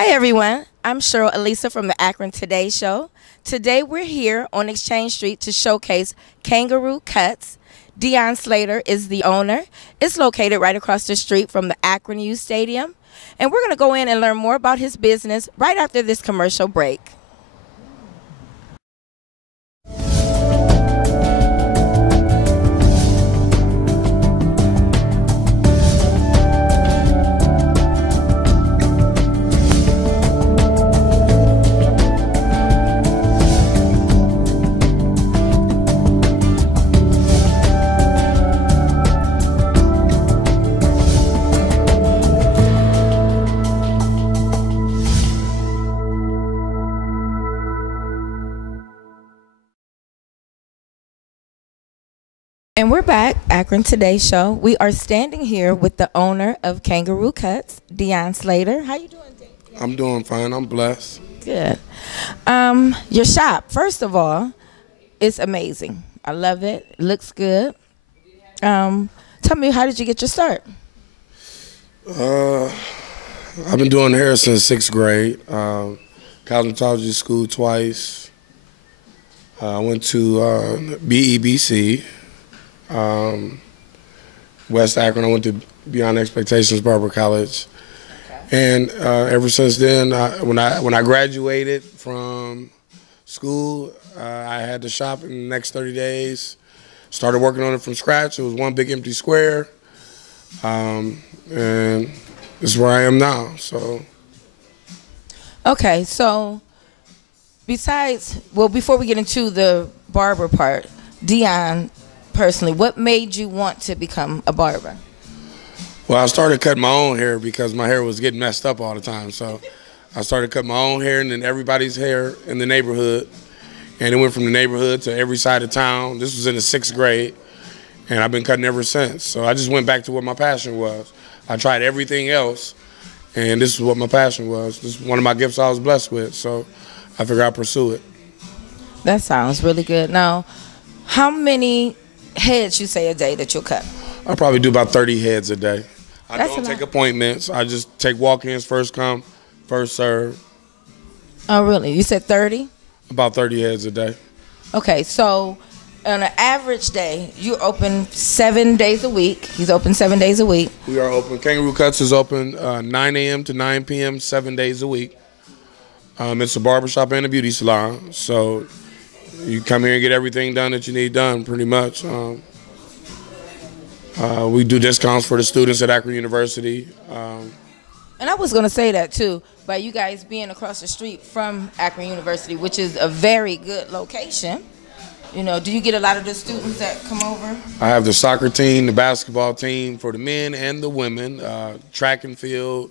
Hi everyone, I'm Cheryl Elisa from the Akron Today show. Today we're here on Exchange Street to showcase Kangaroo Cuts. Dion Slater is the owner. It's located right across the street from the Akron U Stadium. And we're going to go in and learn more about his business right after this commercial break. And we're back, Akron Today show. We are standing here with the owner of Kangaroo Cuts, Dion Slater. How you doing, Dion? I'm doing fine. I'm blessed. Good. Your shop, first of all, is amazing. I love it. It looks good. Tell me, how did you get your start? I've been doing hair since 6th grade. Cosmetology school twice. I went to BEBC. West Akron. I went to Beyond Expectations Barber College, and ever since then, when I graduated from school, I had the shop in the next 30 days. Started working on it from scratch. It was one big empty square, and this is where I am now. So, okay. So, before we get into the barber part, Dion, personally, what made you want to become a barber? Well, I started cutting my own hair because my hair was getting messed up all the time. So I started cutting my own hair and then everybody's hair in the neighborhood. And it went from the neighborhood to every side of town. This was in the 6th grade, and I've been cutting ever since. So I just went back to what my passion was. I tried everything else, and this is what my passion was. This is one of my gifts I was blessed with, so I figured I'd pursue it. That sounds really good. Now, how many heads you say a day that you'll cut? I probably do about 30 heads a day. I That's don't take appointments. I just take walk-ins, first come, first serve. Oh, really? You said 30? About 30 heads a day. Okay, so on an average day, you're open 7 days a week. He's open 7 days a week. We are open. Kangaroo Cuts is open 9 a.m. to 9 p.m., 7 days a week. It's a barbershop and a beauty salon, so you come here and get everything done that you need done, pretty much. We do discounts for the students at Akron University. And I was going to say that, too, by you guys being across the street from Akron University, which is a very good location. You know, do you get a lot of the students that come over? I have the soccer team, the basketball team for the men and the women, track and field,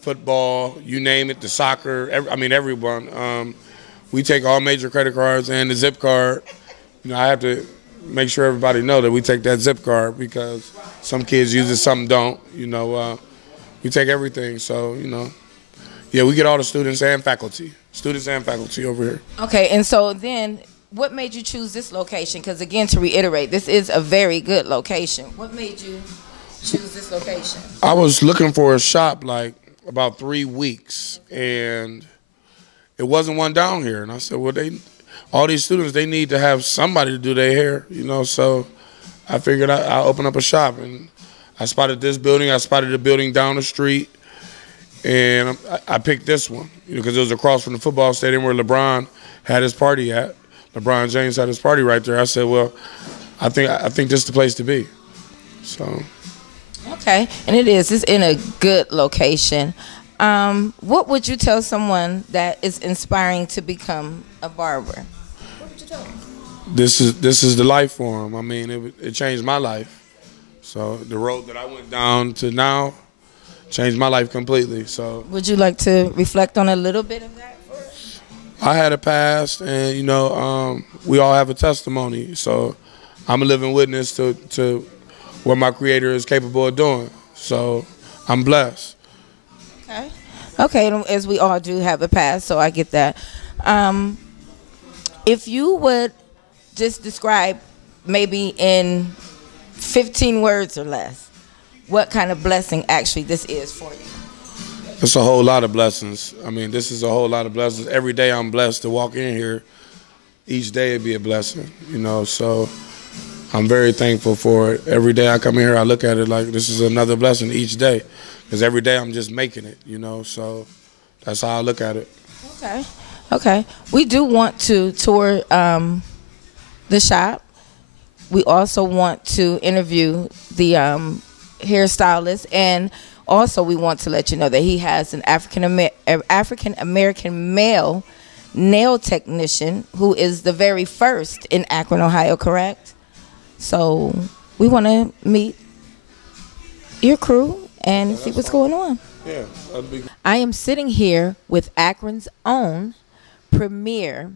football, you name it, the soccer, everyone. We take all major credit cards and the zip card. You know, I have to make sure everybody know that we take that zip card because some kids use it, some don't. You know, we take everything. So, you know, yeah, we get all the students and faculty over here. Okay, and so then what made you choose this location? Because, again, to reiterate, this is a very good location. What made you choose this location? I was looking for a shop like about 3 weeks, and it wasn't one down here. And I said, well, all these students, they need to have somebody to do their hair, you know. So I figured I'll open up a shop. And I spotted this building. I spotted a building down the street. And I picked this one, you know, because it was across from the football stadium where LeBron had his party at. LeBron James had his party right there. I said, well, I think this is the place to be. So. Okay, and it is. It's in a good location. What would you tell someone that is inspiring to become a barber? What would you tell them? This is the life for them. I mean, it changed my life. So the road that I went down to now changed my life completely. So would you like to reflect on a little bit of that for us? I had a past, and you know, we all have a testimony. So I'm a living witness to what my Creator is capable of doing. So I'm blessed. Okay. Okay, as we all do have a past, so I get that. If you would just describe maybe in 15 words or less what kind of blessing actually this is for you. It's a whole lot of blessings. I mean, this is a whole lot of blessings. Every day I'm blessed to walk in here. Each day it'd be a blessing, you know, so I'm very thankful for it. Every day I come in here, I look at it like this is another blessing each day, because every day I'm just making it, you know, so that's how I look at it. Okay. Okay. We do want to tour the shop. We also want to interview the hairstylist, and also we want to let you know that he has an African American male nail technician who is the very first in Akron, Ohio, correct? So we want to meet your crew and see what's going on. Yeah, that'd be good. I am sitting here with Akron's own premier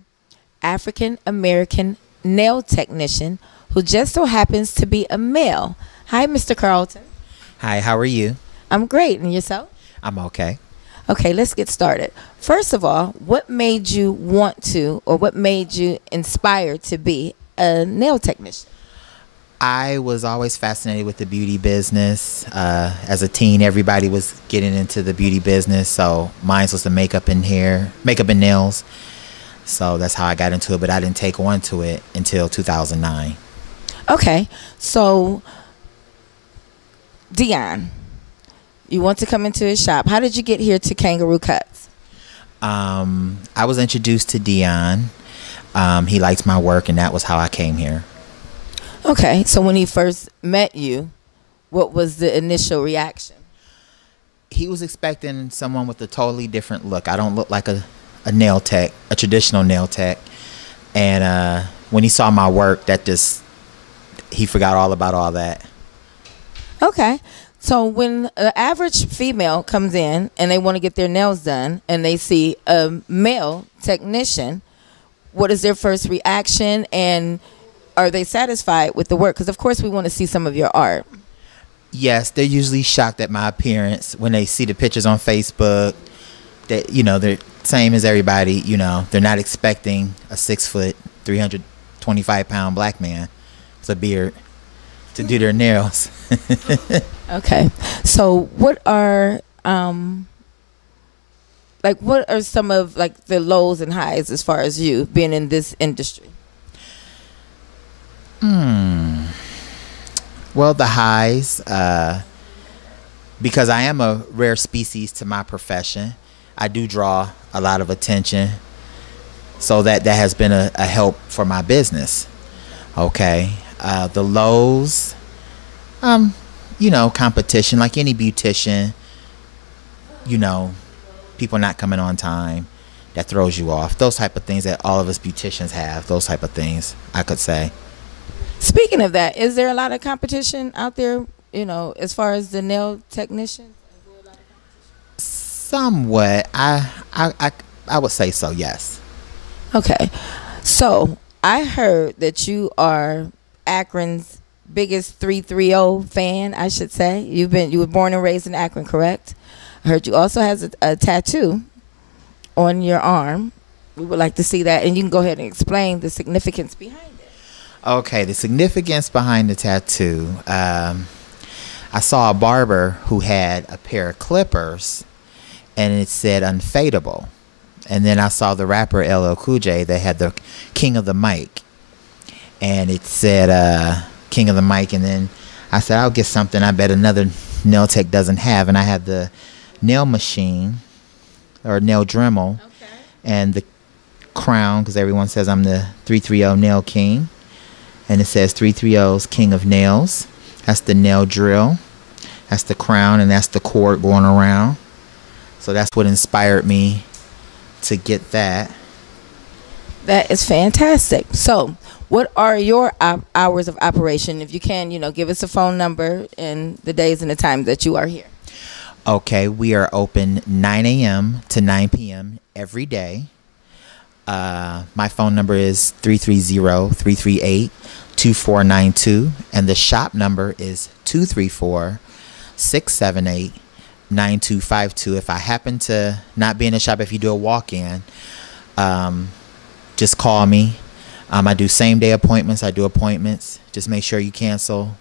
African American nail technician who just so happens to be a male. Hi, Mr. Carlton. Hi, how are you? I'm great. And yourself? I'm okay. Okay, let's get started. First of all, what made you want to, or what made you inspired to be a nail technician? I was always fascinated with the beauty business. As a teen, everybody was getting into the beauty business, so mine was the makeup and nails. So that's how I got into it, but I didn't take on to it until 2009. Okay, so Dion, you want to come into his shop. How did you get here to Kangaroo Cuts? I was introduced to Dion. He liked my work, and that was how I came here. Okay, so when he first met you, what was the initial reaction? He was expecting someone with a totally different look. I don't look like a nail tech, a traditional nail tech. And when he saw my work, he forgot all about all that. Okay. So when an average female comes in and they want to get their nails done and they see a male technician, what is their first reaction, and are they satisfied with the work? Because, of course, we want to see some of your art. Yes, they're usually shocked at my appearance when they see the pictures on Facebook. That, you know, they're same as everybody. You know, they're not expecting a 6 foot, 325-pound black man with a beard to do their nails. Okay, so what are what are some of the lows and highs as far as you being in this industry? Well, the highs, because I am a rare species to my profession, I do draw a lot of attention, so that has been a help for my business. Okay, the lows, you know, competition, like any beautician, you know, people not coming on time, that throws you off. Those type of things that all of us beauticians have, those type of things, I could say. Speaking of that, is there a lot of competition out there, you know, as far as the nail technicians? Somewhat. I would say so, yes. Okay. So I heard that you are Akron's biggest 330 fan, I should say. You were born and raised in Akron, correct? I heard you also has a tattoo on your arm. We would like to see that, and you can go ahead and explain the significance behind it. Okay, the significance behind the tattoo. I saw a barber who had a pair of clippers, and it said unfadable. And then I saw the rapper LL Cool J that had the King of the Mic, and it said King of the Mic. And then I said, I'll get something I bet another nail tech doesn't have. And I had the nail machine or nail Dremel, and the crown, because everyone says I'm the 330 nail king. And it says 330's King of Nails. That's the nail drill. That's the crown, and that's the cord going around. So that's what inspired me to get that. That is fantastic. So what are your hours of operation? If you can, you know, give us a phone number and the days and the times that you are here. Okay, we are open 9 a.m. to 9 p.m. every day. My phone number is 330-338-2492, and the shop number is 234-678-9252. If I happen to not be in the shop, if you do a walk-in, just call me. I do same-day appointments. I do appointments. Just make sure you cancel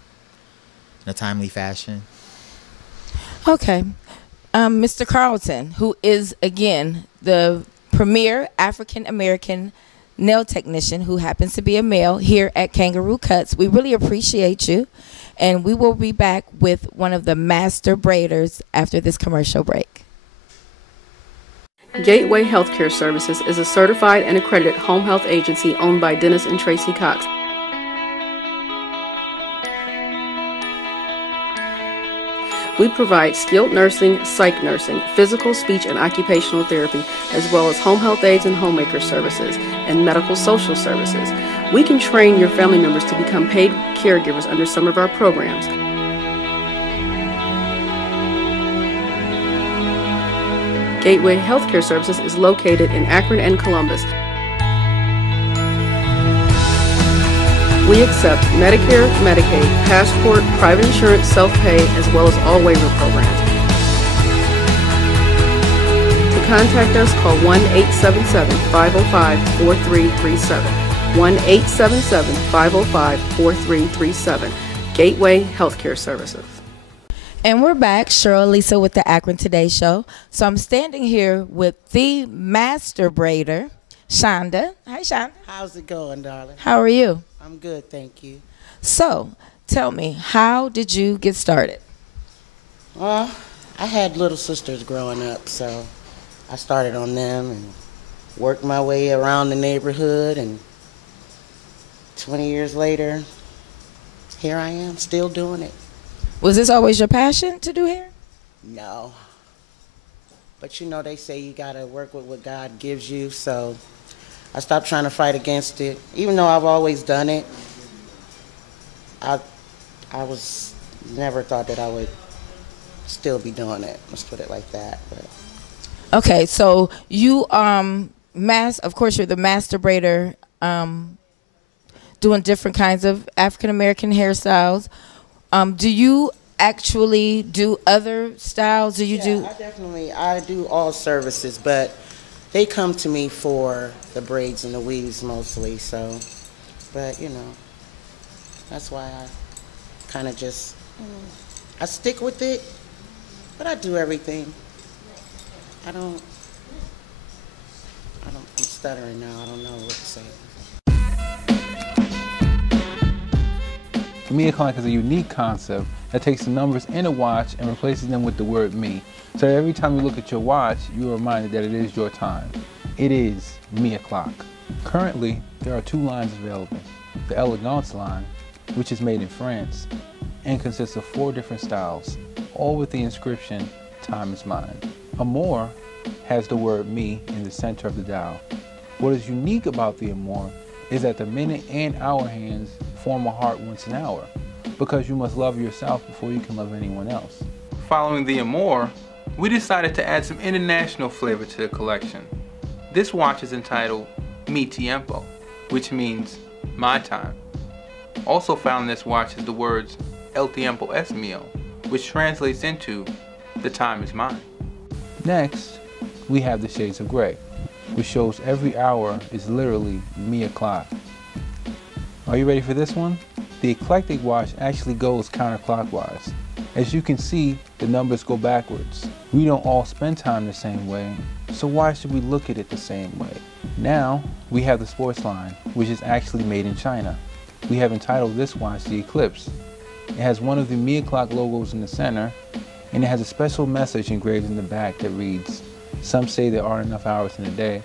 in a timely fashion. Okay. Mr. Carlton, who is, again, the premier African-American nail technician who happens to be a male here at Kangaroo Cuts. We really appreciate you, and we will be back with one of the master braiders after this commercial break. Gateway Healthcare Services is a certified and accredited home health agency owned by Dennis and Tracy Cox. We provide skilled nursing, psych nursing, physical, speech, and occupational therapy, as well as home health aides and homemaker services, and medical social services. We can train your family members to become paid caregivers under some of our programs. Gateway Healthcare Services is located in Akron and Columbus. We accept Medicare, Medicaid, Passport, private insurance, self-pay, as well as all waiver programs. To contact us, call 1-877-505-4337. 1-877-505-4337. Gateway Healthcare Services. And we're back, Cheryl Lisa with the Akron Today Show. So I'm standing here with the master braider, Shonda. Hi, Shonda. How's it going, darling? How are you? I'm good, thank you. So, tell me, how did you get started? Well, I had little sisters growing up, so I started on them and worked my way around the neighborhood, and 20 years later, here I am, still doing it. Was this always your passion to do hair? No. But you know, they say you gotta work with what God gives you, so I stopped trying to fight against it. Even though I've always done it, I was never thought that I would still be doing it. Let's put it like that. But. Okay, so you of course you're the master braider, doing different kinds of African American hairstyles. Do you actually do other styles? Do you do? I do all services, but they come to me for the braids and the weaves mostly, so, but you know, that's why I kind of just, I stick with it, but I do everything. I'm stuttering now, I don't know what to say. Me Clock is a unique concept that takes the numbers in a watch and replaces them with the word me. So every time you look at your watch, you are reminded that it is your time. It is me o'clock. Currently, there are 2 lines available. The Elegance line, which is made in France, and consists of 4 different styles, all with the inscription, time is mine. Amour has the word me in the center of the dial. What is unique about the Amour is that the minute and hour hands form a heart once an hour, because you must love yourself before you can love anyone else. Following the Amour, we decided to add some international flavor to the collection. This watch is entitled Mi Tiempo, which means my time. Also found in this watch is the words El Tiempo es mío, which translates into the time is mine. Next, we have the shades of gray, which shows every hour is literally me o'clock. Are you ready for this one? The eclectic watch actually goes counterclockwise. As you can see, the numbers go backwards. We don't all spend time the same way, so why should we look at it the same way? Now, we have the sports line, which is actually made in China. We have entitled this watch the Eclipse. It has one of the Me O'Clock logos in the center, and it has a special message engraved in the back that reads, "Some say there aren't enough hours in a day.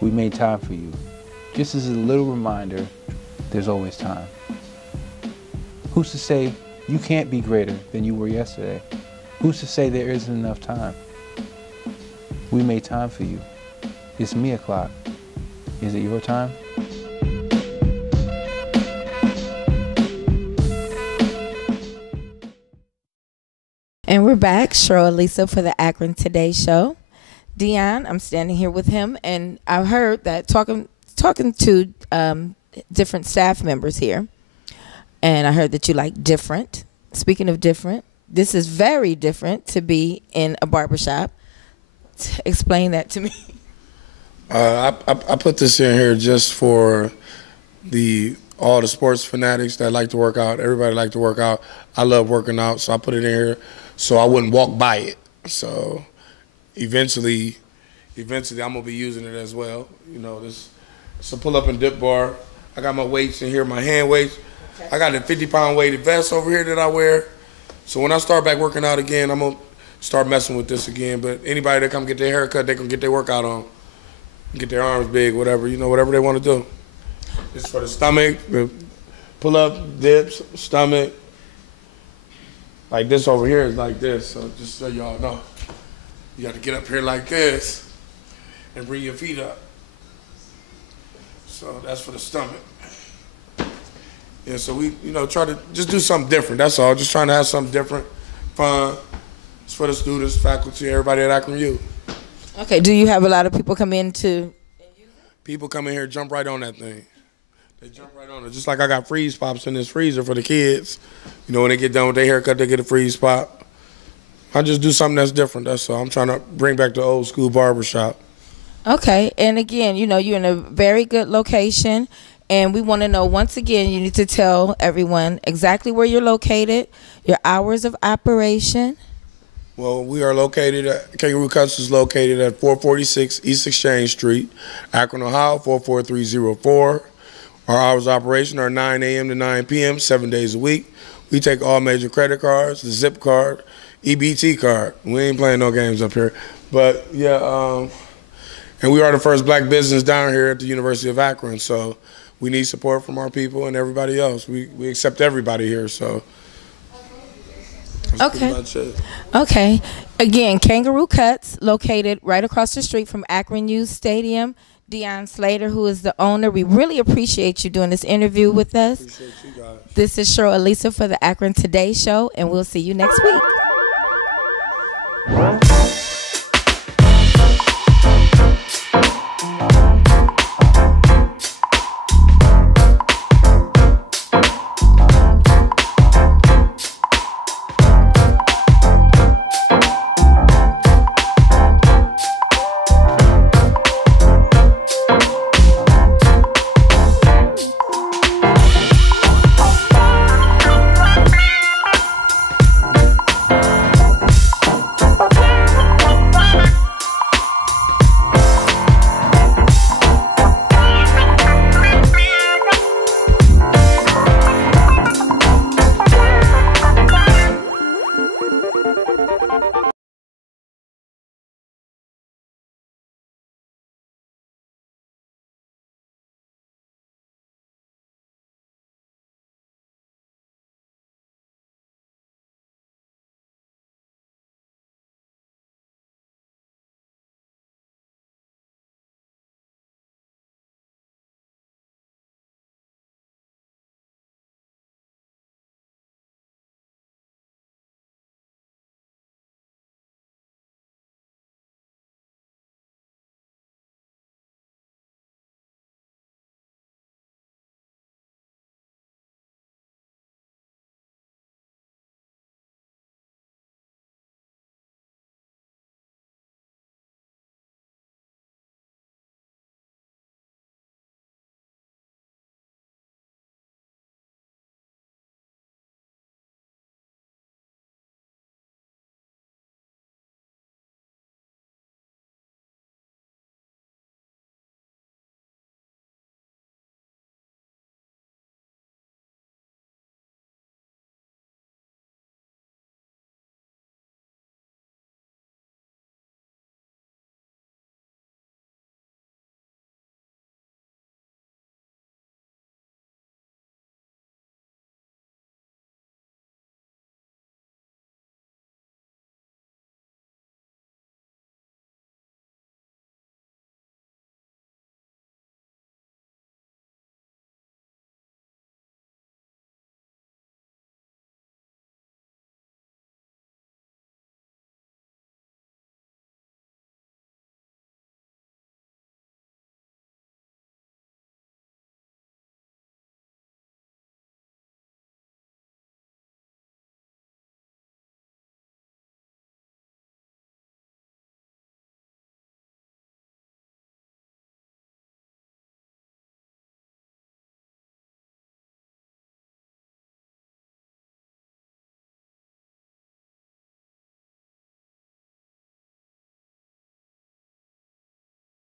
We made time for you." Just as a little reminder, there's always time. Who's to say you can't be greater than you were yesterday? Who's to say there isn't enough time? We made time for you. It's me o'clock. Is it your time? And we're back, Cheryl Lisa for the Akron Today Show. Dion, I'm standing here with him, and I heard that talking to different staff members here, and I heard that you like different. Speaking of different, this is very different to be in a barbershop. Explain that to me. I put this in here just for all the sports fanatics that like to work out. Everybody like to work out. I love working out, so I put it in here so I wouldn't walk by it. So eventually I'm gonna be using it as well. You know, this it's a pull up and dip bar. I got my weights in here, my hand weights. I got a 50-pound weighted vest over here that I wear. So when I start back working out again, I'm gonna start messing with this again. But anybody that come get their haircut, they can get their workout on, get their arms big, whatever, you know, whatever they want to do. This is for the stomach, the pull up, dips, stomach. Like this over here is like this. So just so y'all know, you got to get up here like this and bring your feet up. So that's for the stomach. Yeah, so we, you know, try to just do something different. That's all. Just trying to have something different, fun. It's for the students, faculty, everybody at Akron U. Okay. Do you have a lot of people come in to? People come in here, jump right on that thing. They jump right on it. Just like I got freeze pops in this freezer for the kids. You know, when they get done with their haircut, they get a freeze pop. I just do something that's different. That's all. I'm trying to bring back the old school barbershop. Okay. And again, you know, you're in a very good location. And we want to know, once again, you need to tell everyone exactly where you're located, your hours of operation. Well, we are located at, Kangaroo Cuts is located at 446 East Exchange Street, Akron, Ohio, 44304. Our hours of operation are 9 a.m. to 9 p.m., 7 days a week. We take all major credit cards, the Zip card, EBT card. We ain't playing no games up here. But, yeah, and we are the first black business down here at the University of Akron, so we need support from our people and everybody else. We accept everybody here, so that's pretty much it. Okay. Again, Kangaroo Cuts, located right across the street from Akron U Stadium. Deion Slater, who is the owner. We really appreciate you doing this interview with us. Appreciate you guys. This is Cheryl Elisa for the Akron Today Show, and we'll see you next week.